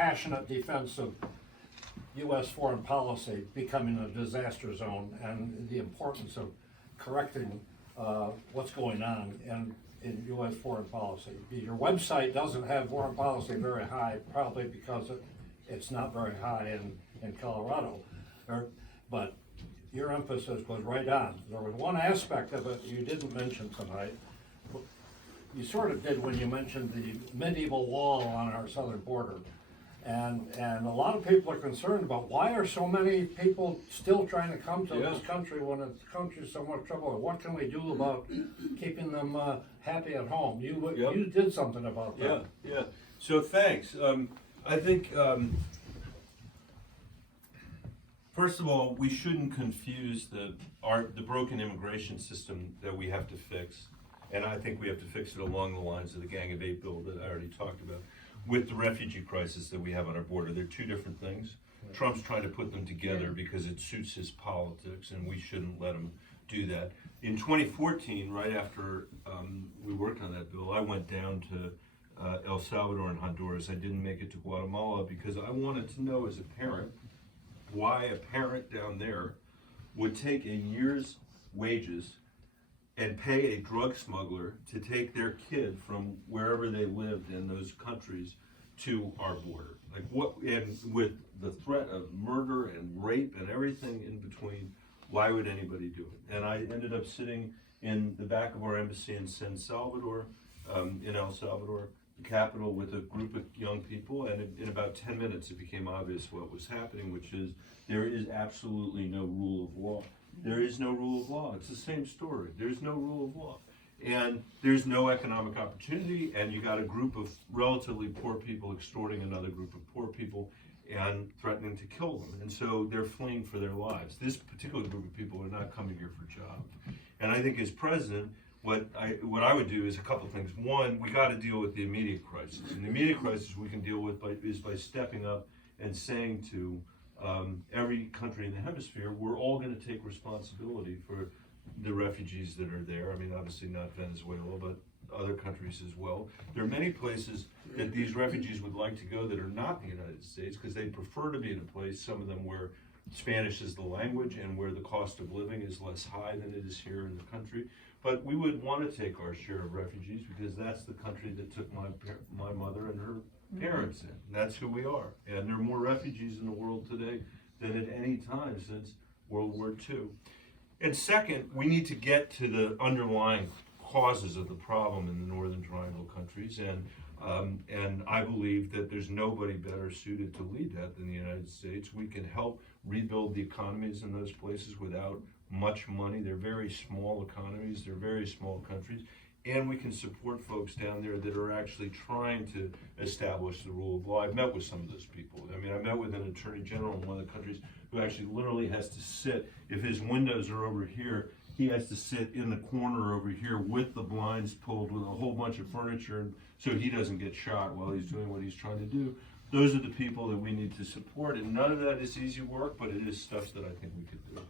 passionate defense of U.S. foreign policy becoming a disaster zone and the importance of correcting what's going on in U.S. foreign policy. Your website doesn't have foreign policy very high, probably because it's not very high in Colorado. But your emphasis was right on. There was one aspect of it you didn't mention tonight. You sort of did when you mentioned the medieval wall on our southern border. And a lot of people are concerned about why are so many people still trying to come to this country when the country's so much trouble? What can we do about keeping them happy at home? You did something about that. Yeah. So thanks. I think first of all, we shouldn't confuse the broken immigration system that we have to fix, and I think we have to fix it along the lines of the Gang of Eight bill that I already talked about, with the refugee crisis that we have on our border. They're two different things. Right. Trump's trying to put them together because it suits his politics, and we shouldn't let him do that. In 2014, right after we worked on that bill, I went down to El Salvador and Honduras. I didn't make it to Guatemala because I wanted to know as a parent why a parent down there would take a year's wages and pay a drug smuggler to take their kid from wherever they lived in those countries to our border. Like what, and with the threat of murder and rape and everything in between, why would anybody do it? And I ended up sitting in the back of our embassy in San Salvador, in El Salvador, the capital, with a group of young people, and in about 10 minutes it became obvious what was happening, which is there is absolutely no rule of law. There is no rule of law. It's the same story. There's no rule of law. And there's no economic opportunity, and you got a group of relatively poor people extorting another group of poor people and threatening to kill them. And so they're fleeing for their lives. This particular group of people are not coming here for jobs. And I think as president, what I would do is a couple of things. One, we got to deal with the immediate crisis. And the immediate crisis we can deal with by stepping up and saying to every country in the hemisphere, we're all going to take responsibility for the refugees that are there. I mean, obviously not Venezuela, but other countries as well. There are many places that these refugees would like to go that are not the United States because they prefer to be in a place, some of them where Spanish is the language and where the cost of living is less high than it is here in the country. But we would want to take our share of refugees because that's the country that took my mother and her parents in. That's who we are. And there are more refugees in the world today than at any time since World War II. And second, we need to get to the underlying causes of the problem in the Northern Triangle countries. And I believe that there's nobody better suited to lead that than the United States. We can help rebuild the economies in those places without much money. They're very small economies, they're very small countries, and we can support folks down there that are actually trying to establish the rule of law. I've met with some of those people. I mean, I met with an attorney general in one of the countries who actually literally has to sit, if his windows are over here, he has to sit in the corner over here with the blinds pulled with a whole bunch of furniture so he doesn't get shot while he's doing what he's trying to do. Those are the people that we need to support, and none of that is easy work, but it is stuff that I think we could do.